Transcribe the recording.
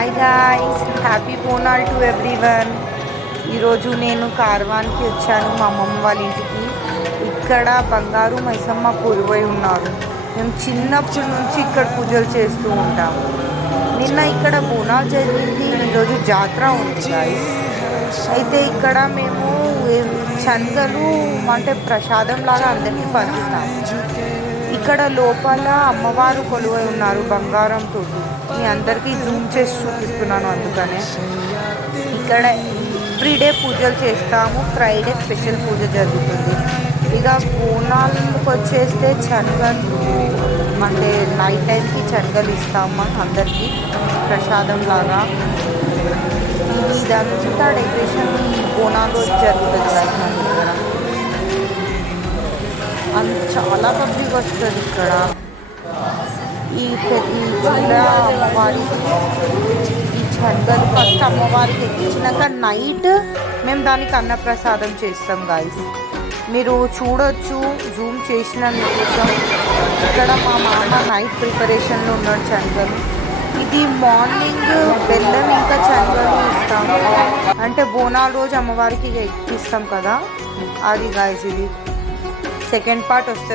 Hi guys, happy Bonal to everyone. ఈరోజు నేను కార్వాన్కి వచ్చాను, మా అమ్మమ్మ వాళ్ళ ఇంటికి. ఇక్కడ బంగారు మైసమ్మ కొలువై ఉన్నారు. మేము చిన్నప్పటి నుంచి ఇక్కడ పూజలు చేస్తూ ఉంటాము. నిన్న ఇక్కడ బోనాలు జరిగింది, ఈరోజు జాతర ఉంది గాయ్స్. అయితే ఇక్కడ మేము శనగలు అంటే ప్రసాదం లాగా అందరికీ పంచుతాము. ఇక్కడ లోపల అమ్మవారు కొలువై ఉన్నారు బంగారంతో. మీ అందరికీ జూమ్ చేసి చూపిస్తున్నాను అందుకనే. ఇక్కడ ఎవ్రీడే పూజలు చేస్తాము, ఫ్రైడే స్పెషల్ పూజ జరుగుతుంది. ఇక బోనాలకు వచ్చేస్తే శనగలు అంటే నైట్ టైంకి శనగలు ఇస్తాము అందరికీ ప్రసాదం లాగా. ఇదంతా డెకరేషన్ ఈ బోనాలు రోజు జరుగుతుంది కదా మన దగ్గర. చాలా పబ్లిక్ వస్తుంది ఇక్కడ. ఈ చిన్న అమ్మవారికి ఈ శనగలు ఫస్ట్ అమ్మవారికి ఎక్కించినాక నైట్ మేము దానికి అన్నప్రసాదం చేస్తాం గాయస్. మీరు చూడొచ్చు, జూమ్ చేసిన కోసం. ఇక్కడ మా మామ నైట్ ప్రిపరేషన్లో ఉన్నాడు శనగలు. ఇది మార్నింగ్ బెల్లం ఇంకా శనగలు ఇస్తాము, అంటే బోనాల రోజు అమ్మవారికి ఎక్కిస్తాం కదా అది గాయస్. ఇది సెకండ్ పార్ట్ వస్తుంది.